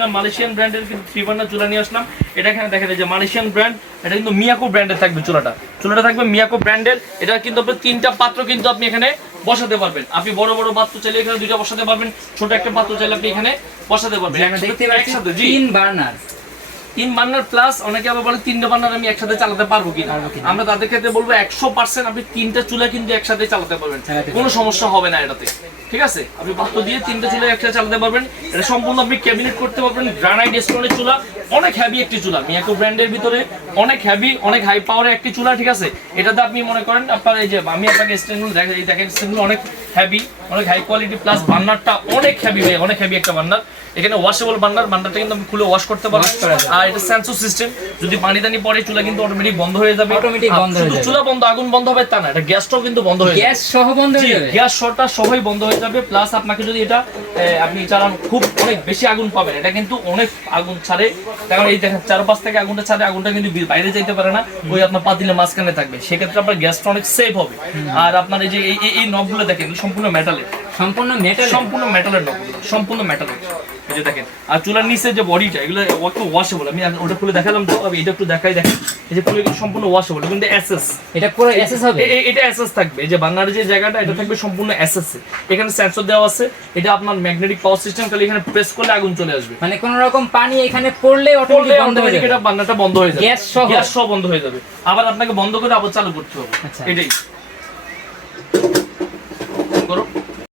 Original Malaysian ব্র্যান্ডের কিন্তু three burner চুলা নিয়ে আসলাম। এটা এখানে দেখা যায় যে মালয়েশিয়ান ব্র্যান্ড এটা কিন্তু মিয়াকো ব্র্যান্ডের থাকবে চুলাটা। চুলাটা থাকবে মিয়াকো ব্র্যান্ডের এটা কিন্তু আপনার তিনটা পাত্র কিন্তু আপনি এখানে বসাতে পারবেন। আপনি বড় বড় পাত্র চাইলে এখানে দুইটা বসাতে পারবেন ছোট একটা পাত্র চাইলে আপনি এখানে বসাতে পারবেন। একসাথে তিন বার্নার তিন বার্নার প্লাস অনেকে আবার বলে তিনটা বার্নার আমি একসাথে চালাতে পারব কিনা? আমরা তাদের ক্ষেত্রে বলব একশো পার্সেন্ট আপনি তিনটা চুলা কিন্তু একসাথে চালাতে পারবেন। কোনো সমস্যা হবে না এটাতে। ঠিক আছে? আপনি পাত্র দিয়ে তিনটা চুলা একসাথে চালাতে পারবেন। এটা সম্পূর্ণ আপনি ক্যাবিনেট করতে পারবেন। গ্রানাইট স্টোনের চুলা। অনেক হ্যাভি একটি চুলা। মিয়াকো ব্র্যান্ডের ভিতরে অনেক হ্যাভি অনেক হাই পাওয়ারের একটি চুলা ঠিক আছে? এটাতে আপনি মনে করেন আপনার এই যে আমি আপনাকে স্ট্যান্ডগুলো দেখেন এই দেখেন স্ট্যান্ডগুলো অনেক হ্যাভি অনেক হাই কোয়ালিটি প্লাস বার্নারটা অনেক হ্যাভি অনেক হ্যাভি একটা বার্নার এখানে ওয়াশেবল বান্ডার বার্নারটা কিন্তু আপনি খুলে ওয়াশ করতে Wash আর এটা সেন্সর সিস্টেম যদি পানি টানি পড়ে চুলা কিন্তু অটোমেটিক বন্ধ হয়ে যাবে। আর বন্ধ হয়ে যাবে। চুলা বন্ধ আগুন বন্ধ হবে তা না এটা গ্যাসটাও কিন্তু বন্ধ হয়ে যাবে। গ্যাস সহ বন্ধ হয়ে যাবে। গ্যাস শর্টটা সবই বন্ধ হয়ে যাবে। প্লাস আপনাকে যদি এটা আপনি চালান খুব অনেক বেশি আগুন পাবেন। এটা কিন্তু অনেক আগুন ছাড়ে। কারণ এই দেখেন চারপাশ থেকে আগুনটা ছাড়ে আগুনটা কিন্তু বাইরে যাইতে পারে না। ওই আপনার পাতিলের মাঝখানে থাকবে। সেক্ষেত্রে আপনার গ্যাসটা অনেক সেভ হবে। আর আপনার এই যে এই- নবগুলো দেখেন সম্পূর্ণ মেটালের সম্পূর্ণ মেটাল সম্পূর্ণ মেটালের নব সম্পূর্ণ মেটালের এই যে দেখেন আর চুলার নিচে যে বডিটা এগুলো একটু ওয়াশেবল আমি ওটা খুলে দেখালাম তো আমি এটা একটু দেখাই দেখেন এই যে পুরো সম্পূর্ণ ওয়াশেবল কিন্তু এসএস এটা পুরো এসএস হবে? এটা এসএস থাকবে এই যে বান্নার যে জায়গাটা এটা থাকবে সম্পূর্ণ এসএস এখানে সেন্সর দেওয়া আছে এটা আপনার ম্যাগনেটিক পাওয়ার সিস্টেম খালি এখানে প্রেস করলে আগুন চলে আসবে। মানে কোন রকম পানি এখানে পড়লে করলে অটোমেটিক বন্ধ হয়ে যাবে। এটা বান্নাটা বন্ধ হয়ে যাবে। গ্যাস সহ? গ্যাস সহ বন্ধ হয়ে যাবে। আবার আপনাকে বন্ধ করে আবার চালু করতে হবে। আচ্ছা। এটাই।